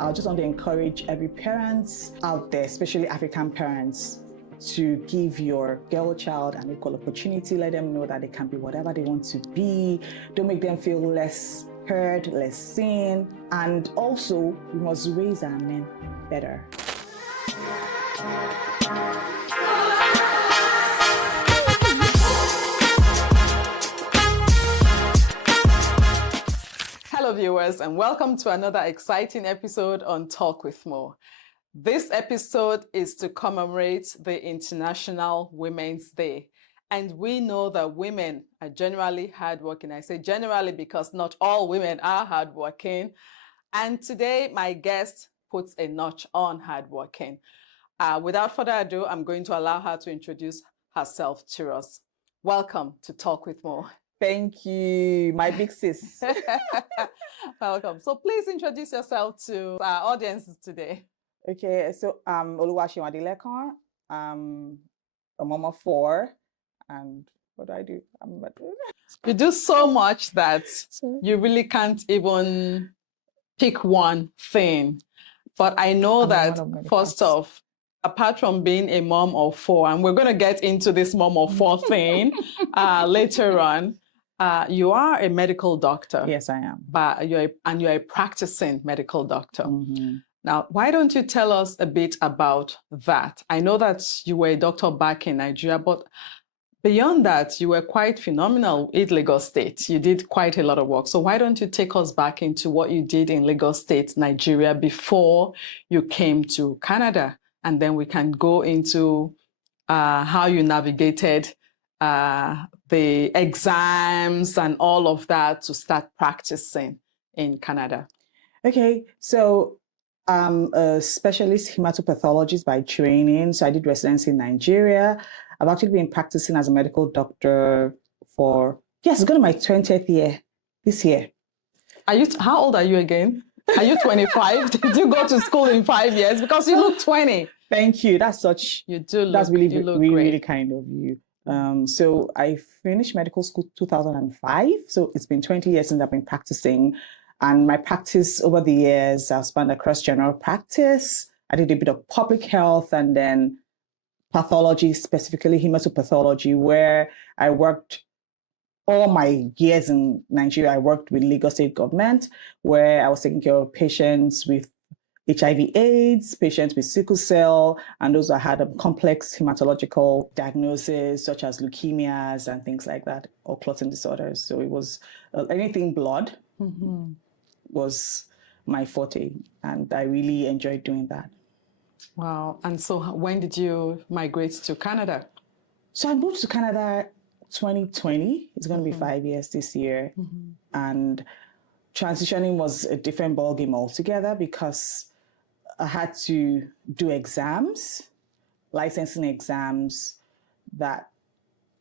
I just want to encourage every parent out there, especially African parents, to give your girl child an equal opportunity. Let them know that they can be whatever they want to be. Don't make them feel less heard, less seen. And also, we must raise our men better. Hello viewers, and welcome to another exciting episode on Talk with Mo. This episode is to commemorate the International Women's Day. And we know that women are generally hardworking. I say generally because not all women are hardworking. And today, my guest puts a notch on hardworking. Without further ado, I'm going to allow her to introduce herself to us. Welcome to Talk with Mo. Thank you, my big sis. Welcome. So please introduce yourself to our audiences today. Okay, so Oluwaseun Adelekan. I'm a mom of 4, and what do? You do so much that you really can't even pick one thing. But I know that first off, apart from being a mom of 4, and we're going to get into this mom of 4 thing later on, you are a medical doctor. Yes, I am. But you're a practicing medical doctor. Mm-hmm. Now, why don't you tell us a bit about that? I know that you were a doctor back in Nigeria, but beyond that, you were quite phenomenal in Lagos State. You did quite a lot of work. So why don't you take us back into what you did in Lagos State, Nigeria, before you came to Canada? And then we can go into how you navigated the exams and all of that to start practicing in Canada. Okay, so I'm a specialist hematopathologist by training. So I did residency in Nigeria. I've actually been practicing as a medical doctor for, it's going to my 20th year this year. How old are you again? Are you 25? Did you go to school in 5 years? Because you look 20. Thank you. That's really kind of you. So I finished medical school 2005. So it's been 20 years since I've been practicing. And my practice over the years, I've spanned across general practice. I did a bit of public health and then pathology, specifically hematopathology, where I worked all my years in Nigeria. I worked with Lagos State government, where I was taking care of patients with HIV/AIDS, patients with sickle cell, and those that had a complex hematological diagnosis, such as leukemias and things like that, or clotting disorders. So it was anything blood. Mm-hmm. Was my forte, and I really enjoyed doing that. Wow. And so when did you migrate to Canada? So I moved to Canada 2020. It's going to be 5 years this year. Mm-hmm. And transitioning was a different ballgame altogether because I had to do exams, licensing exams that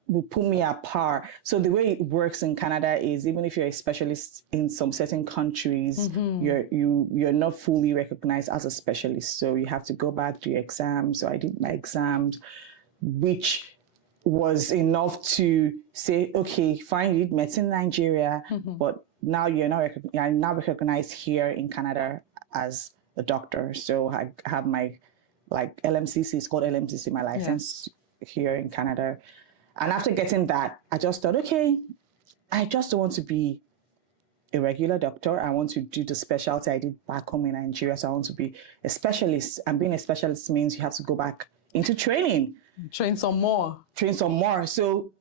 would put me at par. So the way it works in Canada is even if you're a specialist in some certain countries, mm-hmm. you're not fully recognized as a specialist. So you have to go back to your exams. So I did my exams, which was enough to say, okay, fine, you did medicine in Nigeria, mm-hmm. but now you're now recognized here in Canada as a doctor. So I have my LMCC, it's called LMCC, my license here in Canada. And after getting that, I just thought, okay, I just don't want to be a regular doctor. I want to do the specialty I did back home in Nigeria. So I want to be a specialist. And being a specialist means you have to go back into training. Train some more. So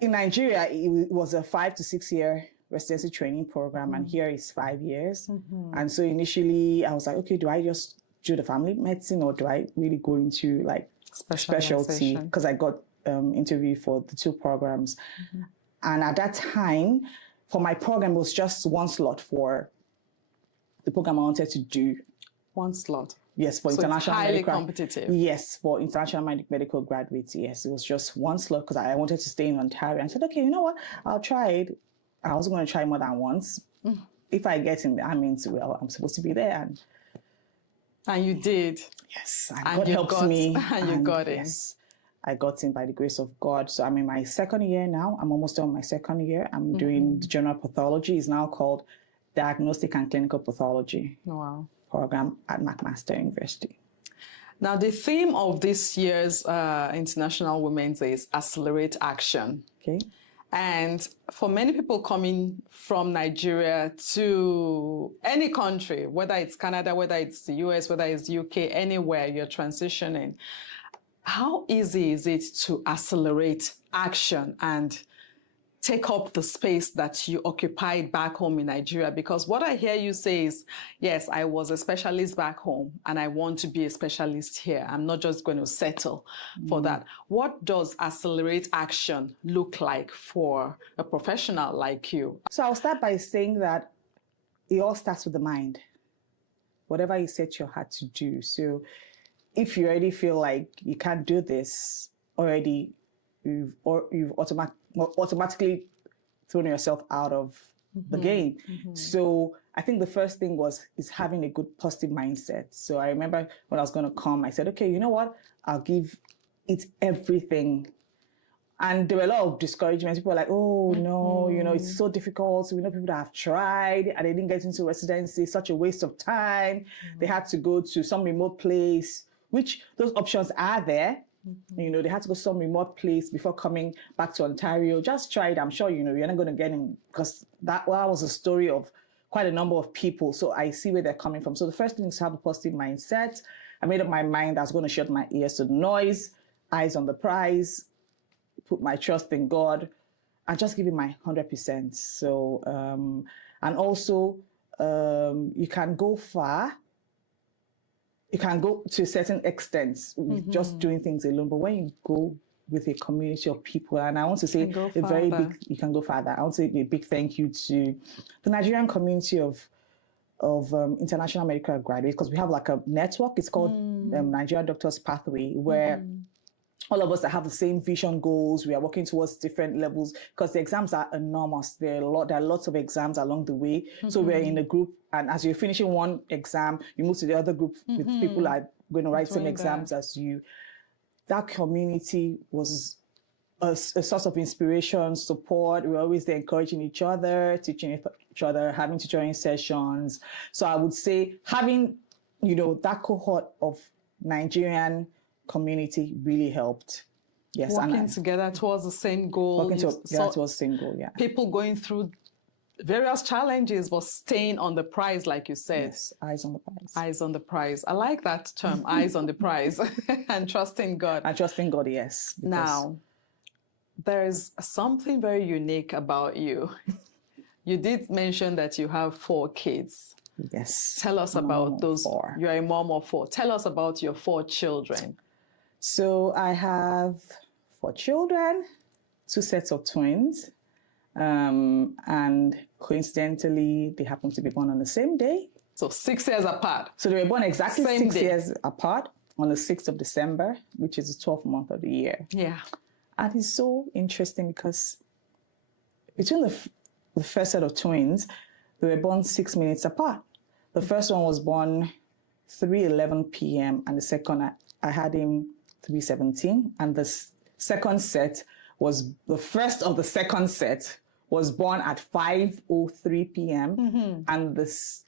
in Nigeria, it was a 5 to 6 year residency training program. Mm-hmm. And here is 5 years. Mm-hmm. And so initially I was like, okay, do I just do the family medicine or do I really go into specialty? Because I got interview for the 2 programs. Mm-hmm. And at that time, for my program, it was just 1 slot for the program I wanted to do. 1 slot? Yes, for international it's highly competitive. Yes, for international medical graduates, yes. It was just 1 slot because I wanted to stay in Ontario. And I said, okay, you know what? I'll try it. I was going to try more than once. Mm. If I get in, I'm supposed to be there. And you did. Yes, and God helped me. And you got it. Yes. I got in by the grace of God. So I'm in my 2nd year now. I'm almost done my 2nd year. I'm mm-hmm. doing the general pathology. It's now called diagnostic and clinical pathology. Wow. program at McMaster University. Now, the theme of this year's International Women's Day is Accelerate Action. Okay. And for many people coming from Nigeria to any country, whether it's Canada, whether it's the US, whether it's the UK, anywhere you're transitioning, how easy is it to accelerate action and take up the space that you occupied back home in Nigeria? Because what I hear you say is, yes, I was a specialist back home and I want to be a specialist here. I'm not just going to settle for that. What does accelerate action look like for a professional like you? So I'll start by saying that it all starts with the mind. Whatever you set your heart to do. So if you already feel like you can't do this already, you've automatically thrown yourself out of the game. So I think the first thing is having a good positive mindset. So I remember when I was going to come, I said, okay, you know what? I'll give it everything. And there were a lot of discouragements. People were like, oh, no, it's so difficult. So we know people that have tried and they didn't get into residency, such a waste of time. They had to go to some remote place, which those options are there. They had to go to some remote place before coming back to Ontario. Just try it. I'm sure, you're not going to get in, because that was a story of quite a number of people. So I see where they're coming from. So the first thing is to have a positive mindset. I made up my mind I was going to shut my ears to the noise, eyes on the prize, put my trust in God, and just give it my 100%. So, and also, you can go far. You can go to a certain extent with just doing things alone, but when you go with a community of people, and I want to say you can go farther. I want to say a big thank you to the Nigerian community of international medical graduates, because we have like a network. It's called Nigerian Doctors Pathway, where all of us that have the same vision goals, we are working towards different levels, because the exams are enormous. There are lots of exams along the way. So we're in a group, and as you're finishing one exam, you move to the other group with people that are going to write same exams as you. That community was a source of inspiration, support. We're always there encouraging each other, teaching each other, having tutoring sessions. So I would say having, that cohort of Nigerian community really helped. Yes, working together towards the same goal. Working towards the same goal, yeah. People going through various challenges, but staying on the prize, like you said. Yes, eyes on the prize. Eyes on the prize. I like that term, eyes on the prize, and trusting God. And trusting God, yes. Now, there's something very unique about you. You did mention that you have 4 kids. Yes. Tell us about those. 4. You're a mom of 4. Tell us about your 4 children. So I have 4 children, 2 sets of twins, and coincidentally, they happen to be born on the same day. So 6 years apart. So they were born exactly Same 6 day. years apart on the 6th of December, which is the 12th month of the year. Yeah. And it's so interesting because between the first set of twins, they were born 6 minutes apart. The first one was born 3:11 p.m. and the second, I had him 3:17. And the second set was, the first of the second set was born at 5:03 p.m. And his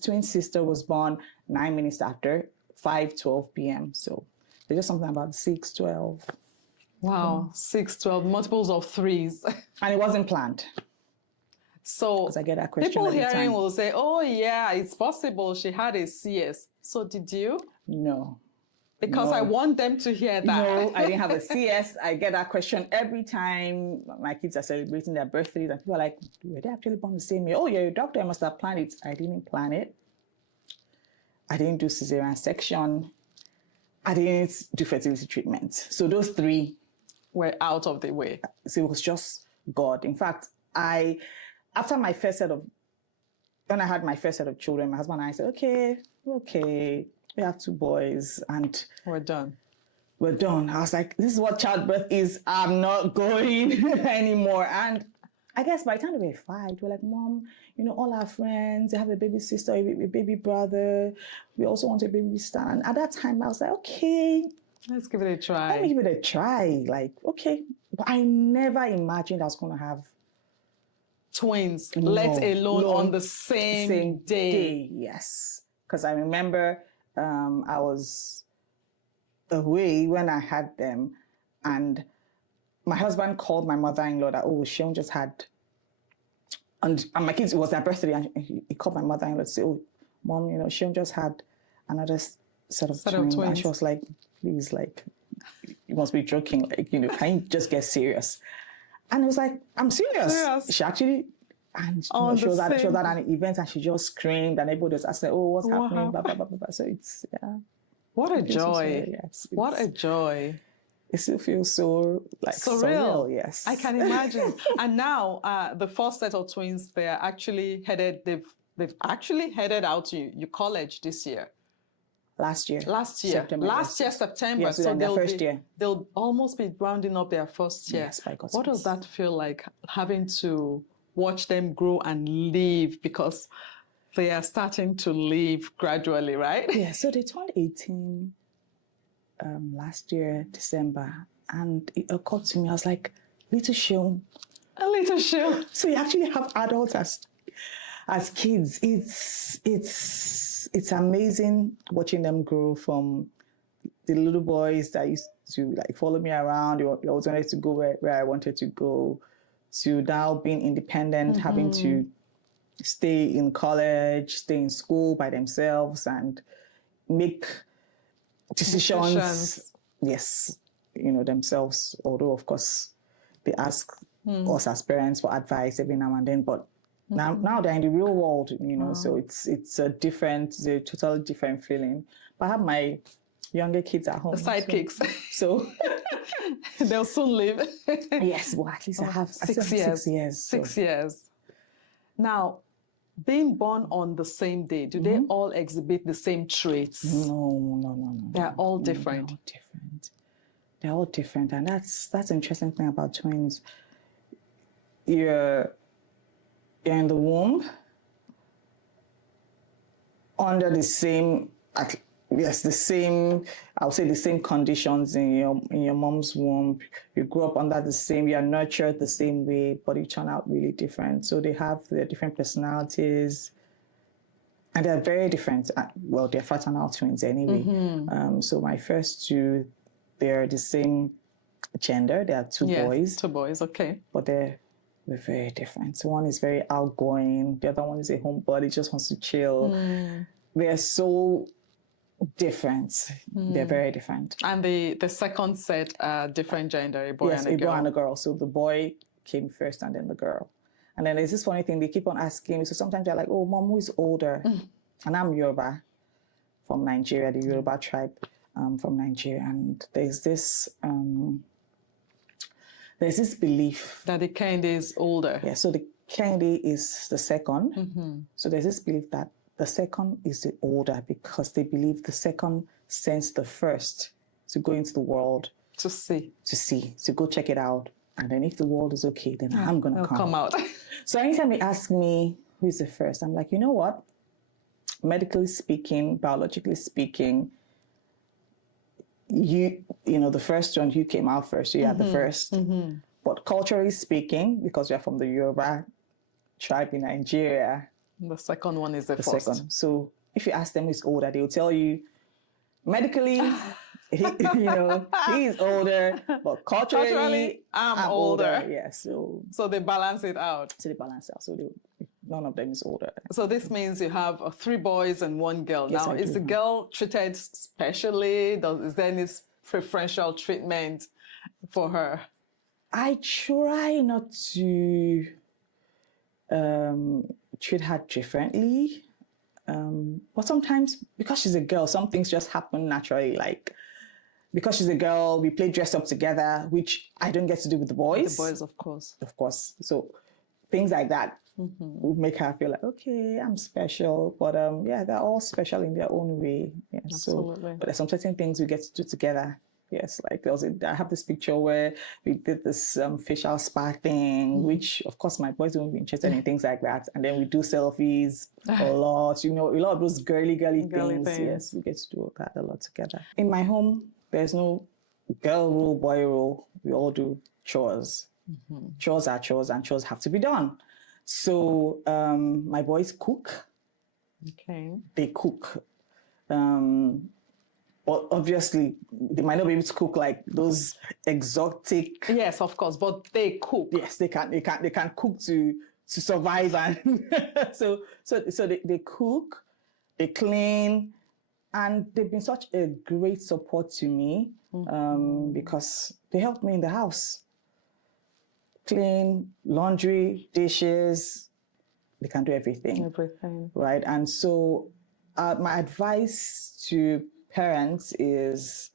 twin sister was born 9 minutes after, 5:12 p.m. So there's just something about 6:12. Wow, 6:12, multiples of 3s. And it wasn't planned. So I get that question people every hearing time. will say, oh yeah, it's possible she had a CS. So did you? No. Because No. I want them to hear that. No, I didn't have a CS. I get that question every time my kids are celebrating their birthdays, and people are like, were they actually born the same year? Oh, you're a doctor, I must have planned it. I didn't plan it. I didn't do caesarian section. I didn't do fertility treatment. So those 3 were out of the way. So it was just God. In fact, after my first set of, when I had my first set of children, my husband and I said, okay, we have 2 boys and We're done. We're done. I was like, this is what childbirth is. I'm not going anymore. And I guess by the time they were 5, we're like, Mom, all our friends, they have a baby sister, a baby brother. We also want a baby sister. And at that time, I was like, okay, let's give it a try. let me give it a try. Like, okay. But I never imagined I was going to have twins, No, let alone no. on the same day. Yes. because I remember I was away when I had them, and my husband called my mother-in-law that, oh, Seun just had, and my kids, it was their birthday, and he called my mother-in-law to say, oh, Mom, you know, Seun just had another set of twins. And she was like, please, like, you must be joking, like, you know, can you just get serious? And it was like, I'm serious. She actually, and you know, she was at an event and she just screamed and everybody was asking, oh, what's happening, blah, blah, blah, blah, blah. So it's, yeah. What a joy. What a joy. It still feels so like surreal. Yes. I can imagine. And now the first set of twins, they're actually headed, they've actually headed out to your college this year. Last year. September. September. Yes, so their first year. They'll almost be rounding up their first year. Yes, by God's What does that feel like, having to watch them grow and leave, because they are starting to leave gradually, right? Yeah, so they turned 18 last year, December, and it occurred to me, I was like, little Seun. A little Seun. So you actually have adults as kids. It's amazing watching them grow from the little boys that used to like follow me around. They always wanted to go where I wanted to go, to now being independent, having to stay in college, stay in school by themselves and make decisions. Yes, you know, themselves. Although, of course, they ask us as parents for advice every now and then, but now they're in the real world, you know, so it's a totally different feeling. But I have my younger kids at home. The sidekicks. So they'll soon leave. Yes, well, at least I have 6 years. 6 years. Now, being born on the same day, do they all exhibit the same traits? No. They're all different. They're all different. And that's the interesting thing about twins. You're in the womb under the same, I would say the same conditions in your mom's womb. You grew up under the same, you're nurtured the same way, but you turn out really different. So they have their different personalities, and they're very different. Well, they're fraternal twins anyway. So my first two, they're the same gender. They are two boys. Two boys, okay. But they're very different. So one is very outgoing. The other one is a homebody, just wants to chill. They're so different. They're very different. And the second set, different gender, a boy and a girl. Yes, a boy and a girl. So the boy came first and then the girl. And then there's this funny thing, they keep on asking me. So sometimes they're like, oh, Mom, who is older? And I'm Yoruba from Nigeria, the Yoruba tribe from Nigeria. And there's this belief that the Kende is older. Yeah, so the Kende is the second. So there's this belief that the second is the older, because they believe the second sends the first to go into the world. To go check it out. And then if the world is okay, then I'm going to come out. So anytime they ask me who's the first, I'm like, you know what? Medically speaking, biologically speaking, you know, the first one, you came out first, so you are the first. But culturally speaking, because you're from the Yoruba tribe in Nigeria, the second one is the first. Second. So if you ask them who's older, they'll tell you medically, he's older, but culturally I'm older. Yeah, so they balance it out. So none of them is older. So this means you have 3 boys and 1 girl. Yes, now, is the girl treated specially? Is there any preferential treatment for her? I try not to treat her differently. But sometimes, because she's a girl, some things just happen naturally. Like, because she's a girl, we play dress up together, which I don't get to do with the boys. With the boys, of course. Of course. So things like that would make her feel like, okay, I'm special. But they're all special in their own way. Yeah, absolutely. But there's some certain things we get to do together. Yes, like I have this picture where we did this facial spa thing, which of course my boys won't be interested in things like that. And then we do selfies a lot, a lot of those girly things. Yes, we get to do that a lot together. In my home, there's no girl rule, boy rule. We all do chores. Chores are chores, and chores have to be done. So my boys cook. Okay. They cook. Well, obviously, they might not be able to cook like those exotic. Yes, of course, but they cook. Yes, they can cook to survive, and so they cook, they clean, and they've been such a great support to me because they help me in the house, clean, laundry, dishes. They can do everything. Everything. Right, and so my advice to parents is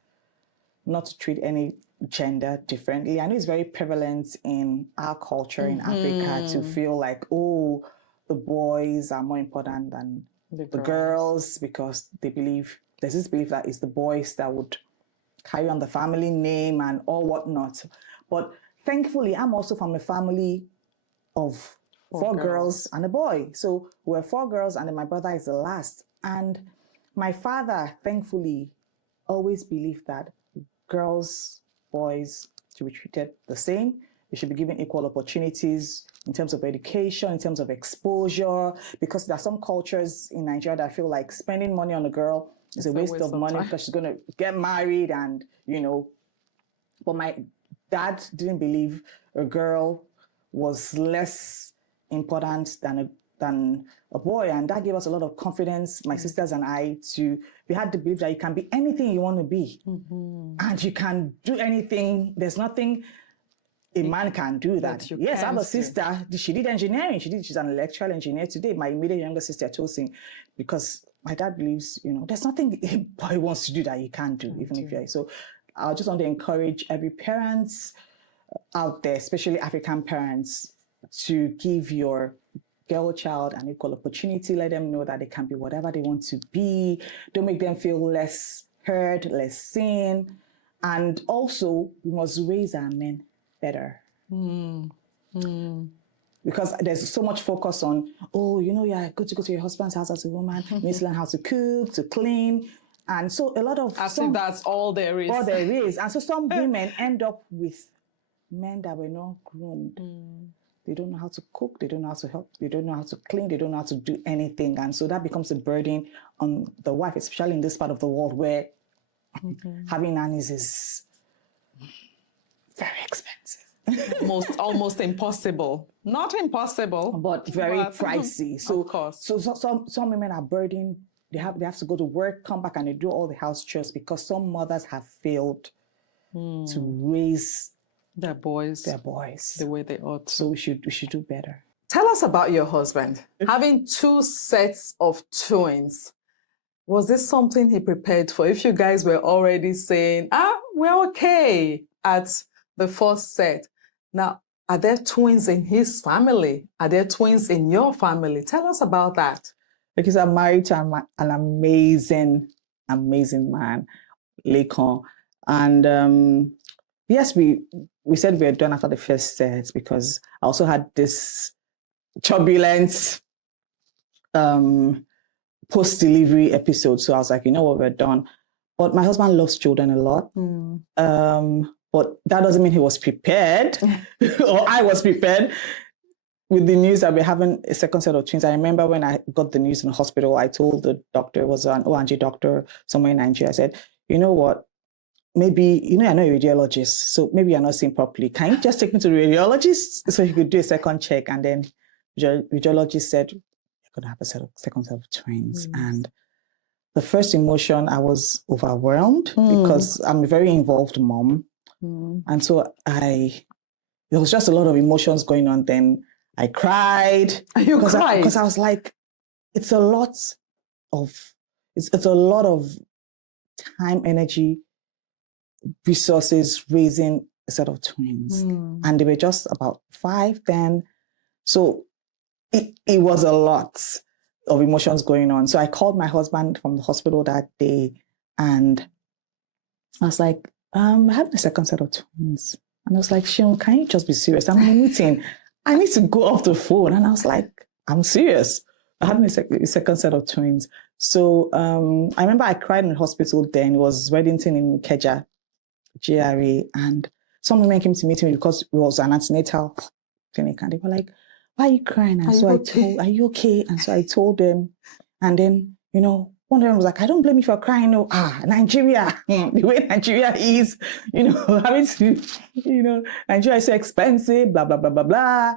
not to treat any gender differently. I know it's very prevalent in our culture in Africa to feel like, oh, the boys are more important than the girls because they believe, there's this belief that it's the boys that would carry on the family name and all whatnot. But thankfully, I'm also from a family of four girls and a boy. So we're 4 girls, and then my brother is the last. And my father, thankfully, always believed that girls, boys should be treated the same. They should be given equal opportunities in terms of education, in terms of exposure, because there are some cultures in Nigeria that feel like spending money on a girl is a waste of money because she's going to get married and, But my dad didn't believe a girl was less important than a boy, and that gave us a lot of confidence, my sisters and I, we had the belief that you can be anything you want to be, and you can do anything. There's nothing a man can do that. Yes, I have a sister. She did engineering. She's an electrical engineer today. My immediate younger sister, Tosin, because my dad believes, there's nothing a boy wants to do that you can't do, even if you're. So I just want to encourage every parent out there, especially African parents, to give your girl child an equal opportunity. Let them know that they can be whatever they want to be. Don't make them feel less heard, less seen. And also, we must raise our men better. Because there's so much focus on, you're good to go to your husband's house as a woman. You need to learn how to cook, to clean. And so a lot of... If that's all there is. All there is. And so some women end up with men that were not groomed. They don't know how to cook. They don't know how to help. They don't know how to clean. They don't know how to do anything. And so that becomes a burden on the wife, especially in this part of the world where having nannies is very expensive. Almost impossible. Not impossible, but very pricey. So, of course. So some women are burdened. They have to go to work, come back, and they do all the house chores because some mothers have failed to raise their boys the way they ought to. So we should do better. Tell us about your husband. Having 2 sets of twins, was this something he prepared for? If you guys were already saying, we're okay at the first set. Now, are there twins in his family? Are there twins in your family? Tell us about that. Because I'm married to an amazing man, Lekon. And yes, we said we were done after the first set because I also had this turbulent post-delivery episode. So I was like, you know what, we're done. But my husband loves children a lot. But that doesn't mean he was prepared or I was prepared with the news that we're having a second set of twins. I remember when I got the news in the hospital, I told the doctor, it was an ONG doctor somewhere in Nigeria, I said, you know what, maybe, I know you're a radiologist, so maybe you're not seeing properly. Can you just take me to the radiologist so he could do a second check? And then the radiologist said, you're going to have a second set of twins. And the first emotion, I was overwhelmed because I'm a very involved mom. And so there was just a lot of emotions going on then. I cried. You cried? Because I was like, it's a lot of time, energy, resources raising a set of twins. And they were just about 5 then. So it was a lot of emotions going on. So I called my husband from the hospital that day and I was like, I'm having a second set of twins. And I was like, Seun, can you just be serious? I'm in a meeting. I need to go off the phone. And I was like, I'm serious. I'm having a second set of twins. So I remember I cried in the hospital then. It was Weddington in Ikeja, GRA. And some women came to meet me because it was an antenatal clinic. And they were like, why are you crying? And are you okay? And so I told them. And then, one of them was like, I don't blame you for crying. No, Nigeria, the way Nigeria is, having to, Nigeria is so expensive, blah, blah, blah, blah, blah.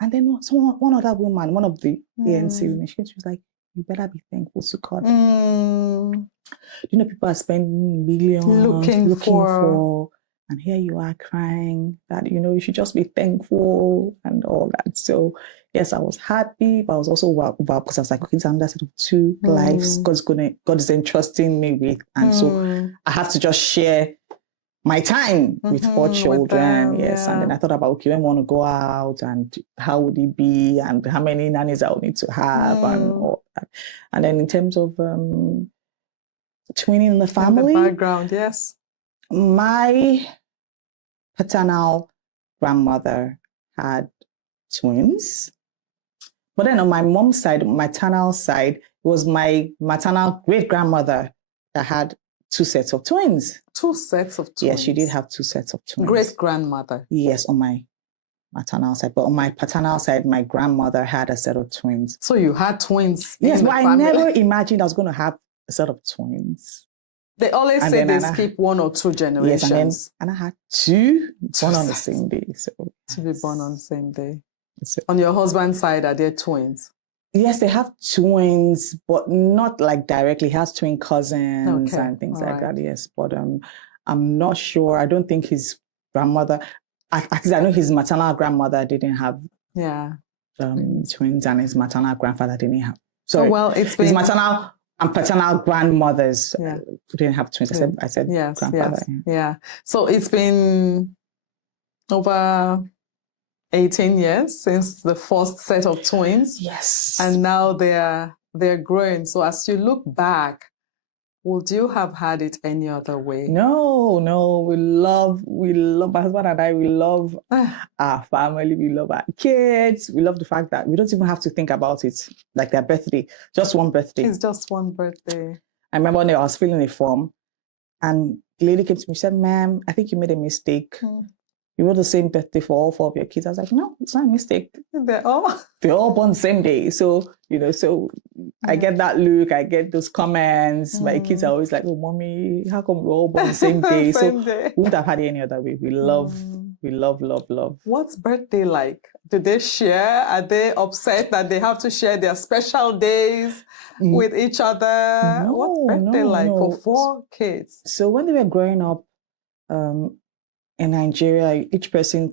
And then one other woman, one of the ANC women, she was like, you better be thankful to God. People are spending millions looking for, and here you are crying that, you should just be thankful and all that. So, yes, I was happy, but I was also wow, because I was like, okay, I'm that sort of two lives God is entrusting me with. And so I have to just share my time with 4 children. With them, yes. Yeah. And then I thought about, okay, when I want to go out and how would it be and how many nannies I would need to have and all that. And then in terms of twinning in the family. In the background, yes. My paternal grandmother had twins. But then on my mom's side, maternal side, it was my maternal great-grandmother that had 2 sets of twins. 2 sets of twins? Yes, she did have 2 sets of twins. Great-grandmother? Yes, on my maternal side. But on my paternal side, my grandmother had a set of twins. So you had twins? Yes, but I never imagined I was going to have a set of twins. They always say they skip 1 or 2 generations. Yes, and I had 2 born on the same day. So to be born on the same day. So, on your husband's side, are there twins? Yes, they have twins, but not like directly. He has twin cousins and things like that. Yes, but I'm not sure. I don't think his grandmother. Actually, I know his maternal grandmother didn't have twins, and his maternal grandfather didn't have. So it's his maternal and paternal grandmothers didn't have twins. I said yes, grandfather. Yes, yeah. So it's been over 18 years since the first set of twins. Yes. And now they're growing. So as you look back, would you have had it any other way? No. We love my husband and I, we love our family, we love our kids. We love the fact that we don't even have to think about it, like their birthday, just one birthday. It's just one birthday. I remember when I was filling a form and the lady came to me and said, ma'am, I think you made a mistake. You wrote the same birthday for all 4 of your kids. I was like, no, it's not a mistake. They're all born the same day. So, I get that look, I get those comments. My kids are always like, oh, mommy, how come we're all born the same day? We wouldn't have had it any other way. We love. What's birthday like? Do they share? Are they upset that they have to share their special days with each other? What's birthday like for 4 kids? So when they were growing up, in Nigeria, each person,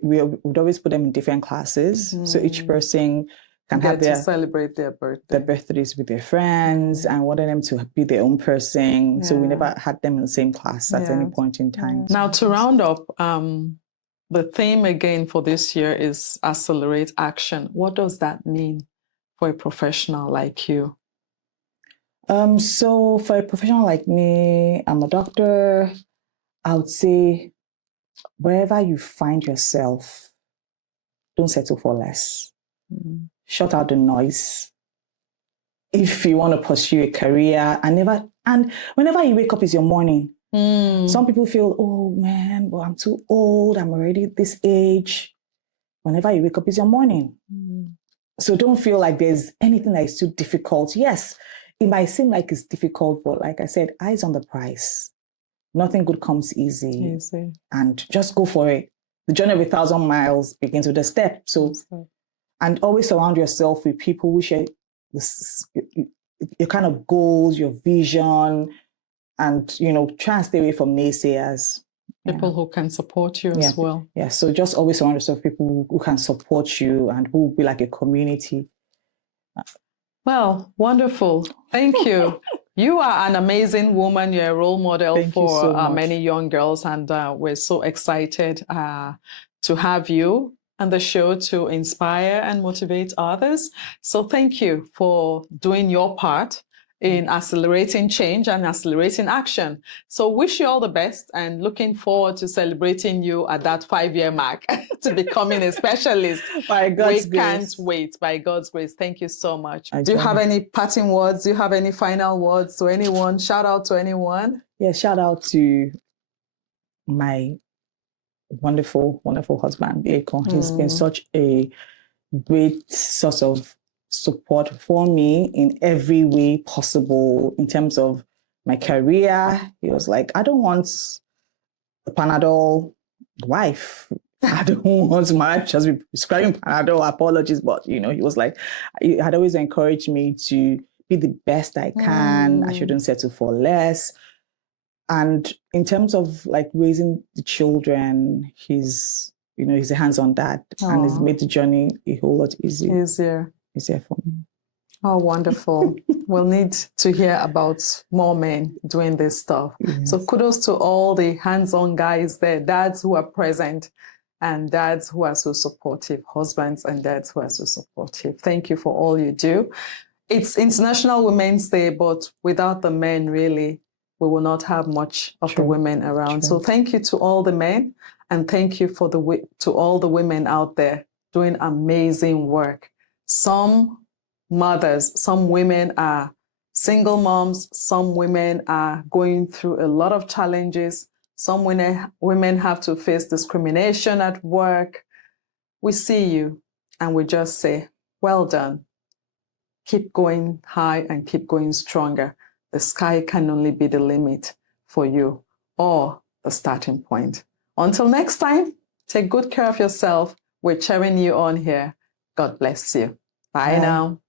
we would always put them in different classes. So each person can have to celebrate their birthdays with their friends and wanted them to be their own person. So we never had them in the same class at any point in time. Now, to round up, the theme again for this year is accelerate action. What does that mean for a professional like you? So for a professional like me, I'm a doctor. I would say, wherever you find yourself, don't settle for less. Shut out the noise. If you want to pursue a career, and whenever you wake up is your morning. Some people feel, oh man, well, I'm too old. I'm already this age. Whenever you wake up is your morning. So don't feel like there's anything that is too difficult. Yes, it might seem like it's difficult, but like I said, eyes on the prize. Nothing good comes easy. And just go for it. The journey of 1,000 miles begins with a step. So, and always surround yourself with people who share your kind of goals, your vision, and, try and stay away from naysayers. People who can support you as well. Yeah, so just always surround yourself with people who can support you and who will be like a community. Well, wonderful. Thank you. You are an amazing woman. You're a role model for many young girls, and we're so excited to have you on the show to inspire and motivate others. So thank you for doing your part in accelerating change and accelerating action. So wish you all the best and looking forward to celebrating you at that 5-year mark to becoming a specialist. By God's grace. We can't wait, by God's grace. Thank you so much. Do you have any parting words? Do you have any final words to anyone? Shout out to anyone? Yeah, shout out to my wonderful, wonderful husband, Adelekan. He's been such a great source of support for me in every way possible in terms of my career. He was like, I don't want a Panadol wife. I don't want my wife just be prescribing Panadol, apologies. But, he was like, he had always encouraged me to be the best I can. I shouldn't settle for less. And in terms of like raising the children, he's a hands-on dad. Aww. And he's made the journey a whole lot easier for me. Oh, wonderful. We'll need to hear about more men doing this stuff. Yes. So kudos to all the hands-on guys there, dads who are present and dads who are so supportive, husbands and dads who are so supportive. Thank you for all you do. It's International Women's Day, but without the men, really, we will not have much of the women around. So thank you to all the men, and thank you to all the women out there doing amazing work. Some mothers, some women are single moms, some women are going through a lot of challenges, some women have to face discrimination at work. We see you and we just say, well done. Keep going high and keep going stronger. The sky can only be the limit for you or the starting point. Until next time, take good care of yourself. We're cheering you on here. God bless you. Bye now.